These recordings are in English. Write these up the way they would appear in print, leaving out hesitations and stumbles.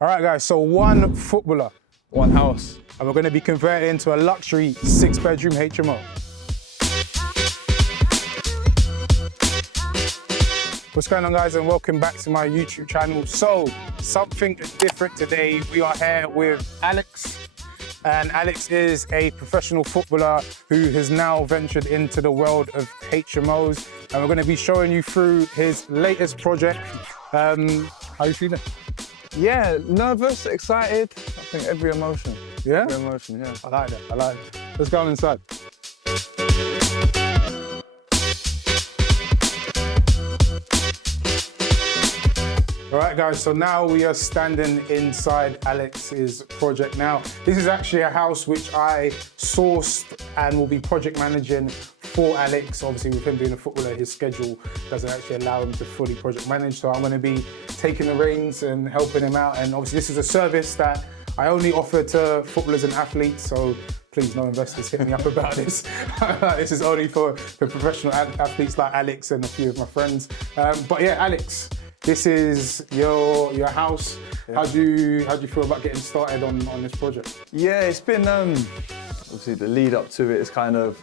All right, guys, so one footballer, one house, and we're going to be converted into a luxury 6-bedroom HMO. What's going on, guys, and welcome back to my YouTube channel. So, something different today. We are here with Alex, and Alex is a professional footballer who has now ventured into the world of HMOs, and we're going to be showing you through his latest project. How are you feeling? Yeah, nervous, excited. I think every emotion. Yeah? Every emotion, yeah. I like that, I like it. Let's go inside. All right, guys, so now we are standing inside Alex's project. Now, this is actually a house which I sourced and will be project managing for Alex. Obviously, with him being a footballer, his schedule doesn't actually allow him to fully project manage. So I'm going to be taking the reins and helping him out. And obviously, this is a service that I only offer to footballers and athletes. So please, no investors hit me up about this. This is only for professional athletes like Alex and a few of my friends. But yeah, Alex, this is your house. Yeah. How do you feel about getting started on this project? Yeah, it's been obviously the lead up to it is kind of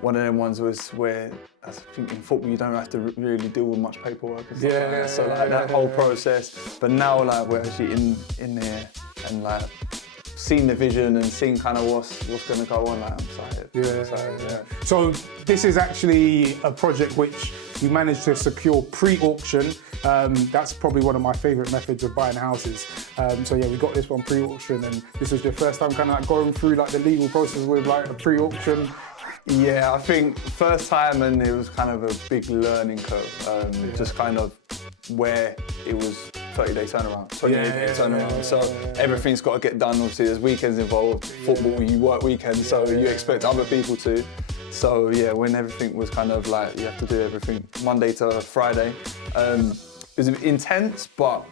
one of them ones where I think in football you don't have to really deal with much paperwork and stuff like that. So like that whole process. But now like we're actually in there and like seen the vision and seen kind of what's going to go on. Like, I'm excited. Yeah. So this is actually a project which we managed to secure pre-auction. That's probably one of my favourite methods of buying houses. So yeah, we got this one pre-auction, and this was your first time kind of like going through like the legal process with like a pre-auction. Yeah, I think first time, and it was kind of a big learning curve. Just kind of where it was 30-day turnaround, 28-day turnaround. So everything's got to get done. Obviously, there's weekends involved. Football, you work weekends, so you expect other people to. So yeah, when everything was kind of like you have to do everything Monday to Friday, it was intense, but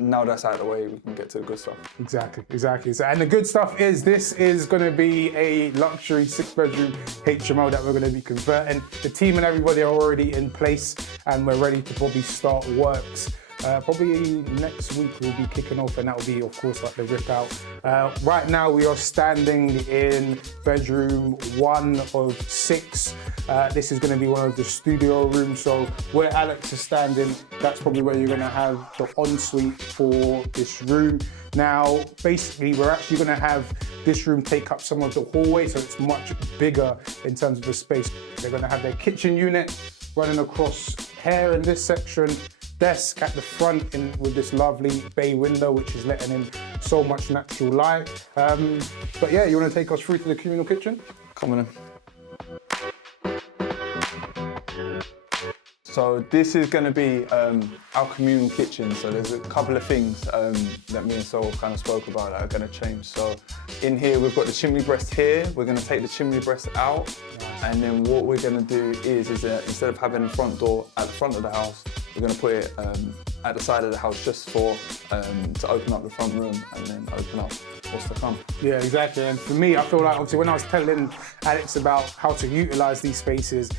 now that's out of the way, we can get to the good stuff. Exactly. So, and the good stuff is this is going to be a luxury 6-bedroom HMO that we're going to be converting. The team and everybody are already in place, and we're ready to probably start works. Probably next week we'll be kicking off, and that will be, of course, like the rip out. Right now we are standing in bedroom 1 of 6. This is going to be one of the studio rooms. So where Alex is standing, that's probably where you're going to have the ensuite for this room. Now, basically, we're actually going to have this room take up some of the hallway, so it's much bigger in terms of the space. They're going to have their kitchen unit running across here in this section. Desk at the front with this lovely bay window, which is letting in so much natural light. But yeah, you want to take us through to the communal kitchen? Come on in. So this is going to be our communal kitchen. So there's a couple of things that me and Sol kind of spoke about that are going to change. So in here we've got the chimney breast here. We're going to take the chimney breast out. And then what we're going to do is instead of having the front door at the front of the house, we're going to put it at the side of the house just for to open up the front room and then open up what's to come. Yeah, exactly. And for me, I feel like obviously when I was telling Alex about how to utilise these spaces,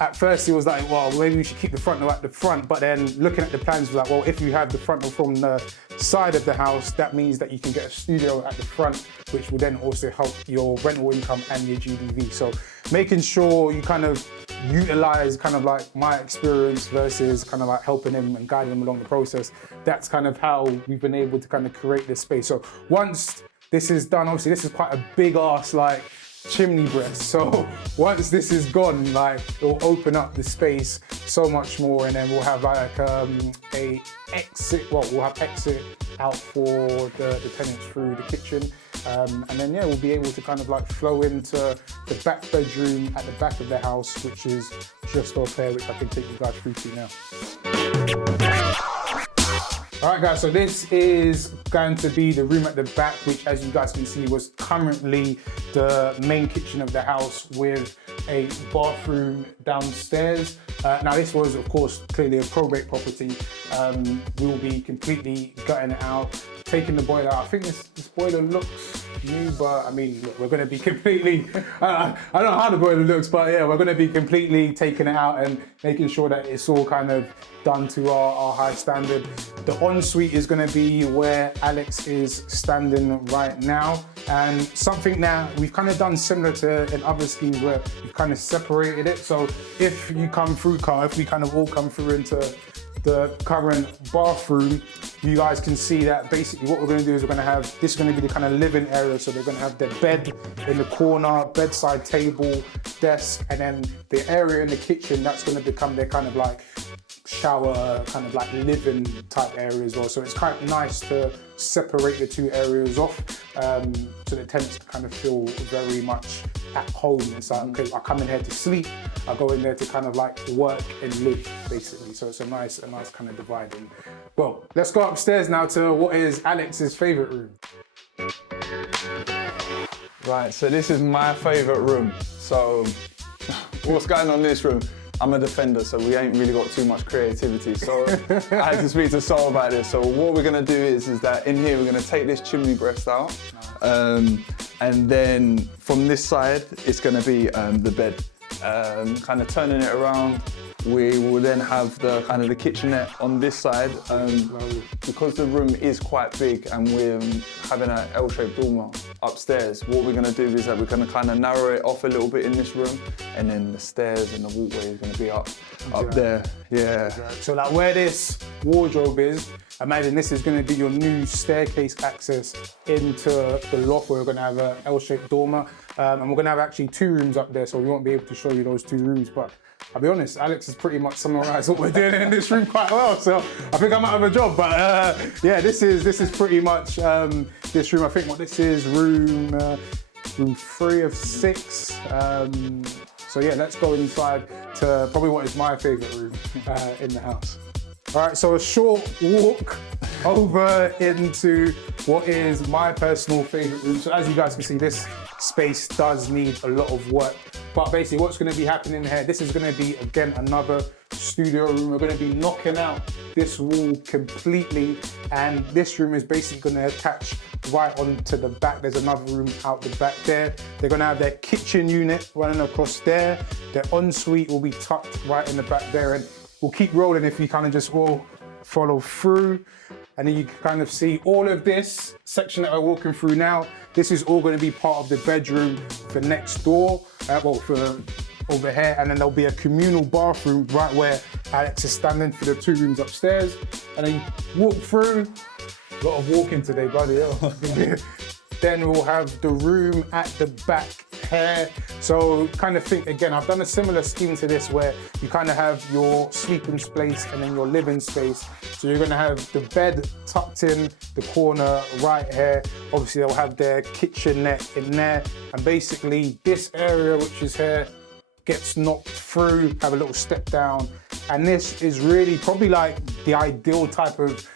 at first he was like, well, maybe we should keep the front door at the front. But then looking at the plans, was like, well, if you have the front door from the side of the house, that means that you can get a studio at the front, which will then also help your rental income and your GDV. So making sure you kind of utilise kind of like my experience versus kind of like helping him and guiding him along the process. That's kind of how we've been able to kind of create this space. So once this is done, obviously this is quite a big ass like chimney breast. So once this is gone, like it'll open up the space so much more, and then we'll have like a exit. Well, we'll have exit out for the tenants through the kitchen. And then yeah, we'll be able to kind of like flow into the back bedroom at the back of the house, which is just off here, which I can take you guys through to now. All right, guys, so this is going to be the room at the back, which, as you guys can see, was currently the main kitchen of the house with a bathroom downstairs. Now, this was, of course, clearly a probate property. We will be completely gutting it out, taking the boiler out. I think this boiler looks new, but I mean, look, we're going to be completely, I don't know how the boiler looks, but yeah, we're going to be completely taking it out and making sure that it's all kind of done to our high standard. The ensuite is going to be where Alex is standing right now. And something that we've kind of done similar to in other schemes where we've kind of separated it. So if you come through, Carl, if we kind of all come through into the current bathroom, you guys can see that basically what we're going to do is we're going to have, this is going to be the kind of living area. So they're going to have their bed in the corner, bedside table, desk, and then the area in the kitchen, that's going to become their kind of like shower, kind of like living type area as well. So it's kind of nice to separate the two areas off, so the tenants kind of feel very much at home inside. Because I come in here to sleep, I go in there to kind of like work and live, basically. So it's a nice kind of dividing. Well, let's go upstairs now to what is Alex's favorite room. Right, so this is my favorite room. So what's going on in this room? I'm a defender, so we ain't really got too much creativity. So I had to speak to Sol about this. So what we're gonna do is that in here, we're gonna take this chimney breast out. And then from this side, it's gonna be the bed. Kind of turning it around, we will then have the kind of the kitchenette on this side. Because the room is quite big and we're having an L-shaped dormer upstairs, what we're gonna do is that we're gonna kind of narrow it off a little bit in this room, and then the stairs and the walkway is gonna be up there. Yeah. So like where this wardrobe is, imagine this is going to be your new staircase access into the loft where we're going to have an L-shaped dormer. And we're going to have actually 2 rooms up there, so we won't be able to show you those 2 rooms. But I'll be honest, Alex has pretty much summarised what we're doing in this room quite well. So I think I might have a job. But yeah, this is pretty much this room. I think what this is, room 3 of 6. So yeah, let's go inside to probably what is my favourite room in the house. All right, so a short walk over into what is my personal favorite room. So as you guys can see, this space does need a lot of work. But basically what's gonna be happening here, this is gonna be, again, another studio room. We're gonna be knocking out this wall completely. And this room is basically gonna attach right onto the back. There's another room out the back there. They're gonna have their kitchen unit running across there. Their ensuite will be tucked right in the back there. And we'll keep rolling if you kind of just all follow through. And then you can kind of see all of this section that we're walking through now. This is all going to be part of the bedroom for next door, for over here. And then there'll be a communal bathroom right where Alex is standing for the 2 rooms upstairs. And then you walk through. A lot of walking today, bloody hell. Then we'll have the room at the back here. So kind of think, again, I've done a similar scheme to this where you kind of have your sleeping space and then your living space. So you're gonna have the bed tucked in the corner right here. Obviously they'll have their kitchenette in there. And basically this area, which is here, gets knocked through, have a little step down. And this is really probably like the ideal type of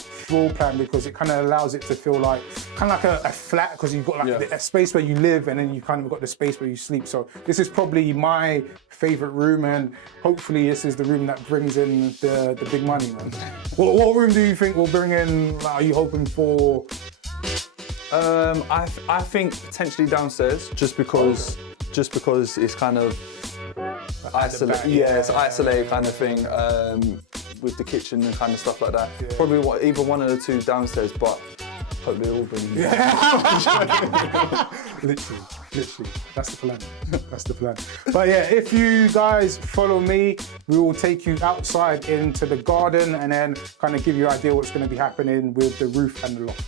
floor plan, because it kind of allows it to feel like kind of like a flat, because you've got like a space where you live and then you kind of got the space where you sleep. So this is probably my favorite room, and hopefully this is the room that brings in the big money, man. What room do you think will bring in, are you hoping for? I think potentially downstairs, just because it's kind of isolated. Yeah, it's isolated kind of thing. With the kitchen and kind of stuff like that. Yeah. Probably either one of the 2 downstairs, but hope they all bring in. Yeah. Literally, that's the plan. That's the plan. But yeah, if you guys follow me, we will take you outside into the garden and then kind of give you an idea what's going to be happening with the roof and the loft.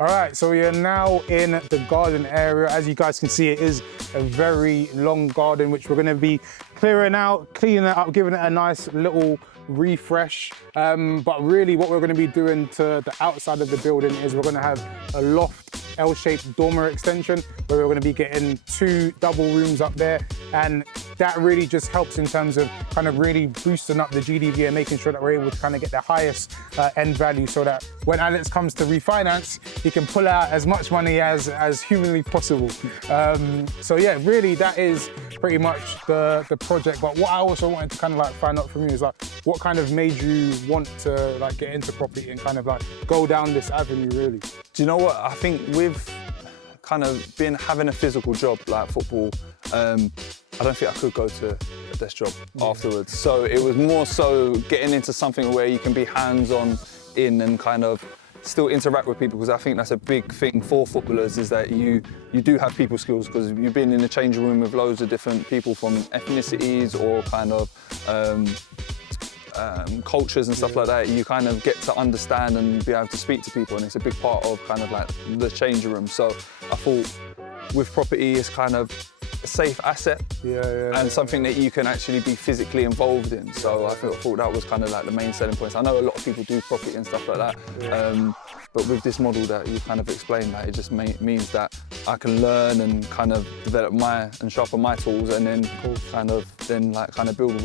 All right, so we are now in the garden area. As you guys can see, it is a very long garden, which we're gonna be clearing out, cleaning it up, giving it a nice little refresh. But really what we're gonna be doing to the outside of the building is we're gonna have a loft L-shaped dormer extension where we're gonna be getting 2 double rooms up there. And that really just helps in terms of kind of really boosting up the GDV and making sure that we're able to kind of get the highest end value, so that when Alex comes to refinance, he can pull out as much money as humanly possible. So yeah, really that is pretty much the project. But what I also wanted to kind of like find out from you is like, what kind of made you want to like get into property and kind of like go down this avenue really? Do you know what? I think with kind of having a physical job like football, I don't think I could go to a desk job afterwards. So it was more so getting into something where you can be hands-on in and kind of still interact with people, because I think that's a big thing for footballers, is that you do have people skills, because you've been in the changing room with loads of different people from ethnicities or kind of cultures and stuff like that. You kind of get to understand and be able to speak to people, and it's a big part of kind of like the changing room. So I thought with property, it's kind of a safe asset and something that you can actually be physically involved in. So I thought that was kind of like the main selling points. I know a lot of people do property and stuff like that, but with this model that you kind of explained, that it just means that I can learn and kind of develop and sharpen my tools, and then kind of build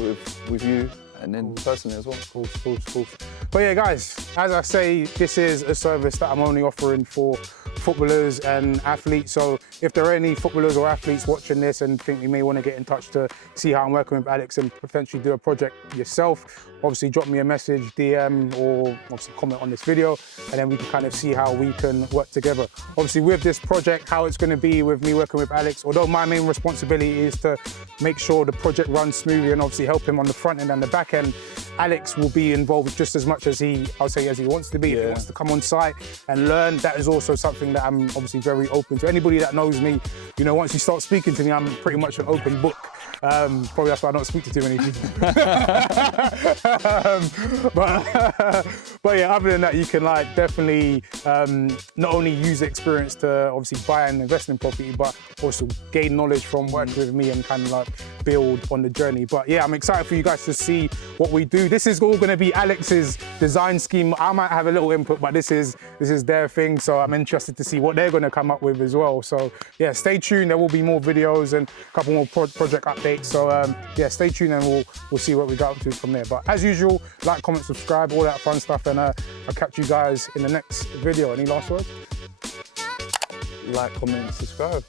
with you. And then personally as well. Of course. But yeah, guys, as I say, this is a service that I'm only offering for footballers and athletes. So if there are any footballers or athletes watching this and think you may want to get in touch to see how I'm working with Alex and potentially do a project yourself, obviously drop me a message, DM, or obviously comment on this video, and then we can kind of see how we can work together. Obviously with this project, how it's going to be with me working with Alex, although my main responsibility is to make sure the project runs smoothly and obviously help him on the front end and the back end, Alex will be involved just as much as he wants to be. If he wants to come on site and learn, that is also something that I'm obviously very open to. Anybody that knows me, you know, once you start speaking to me, I'm pretty much an open book. Probably that's why I don't speak to too many people. But yeah, other than that, you can like definitely not only use the experience to obviously buy and invest in property, but also gain knowledge from working with me and kind of like build on the journey. But yeah, I'm excited for you guys to see what we do. This is all going to be Alex's design scheme. I might have a little input, but this is their thing. So I'm interested to see what they're going to come up with as well. So yeah, stay tuned. There will be more videos and a couple more project updates. So yeah, stay tuned and we'll see what we got up to from there. But as usual, like, comment, subscribe, all that fun stuff, and I'll catch you guys in the next video. Any last words? Like, comment, subscribe.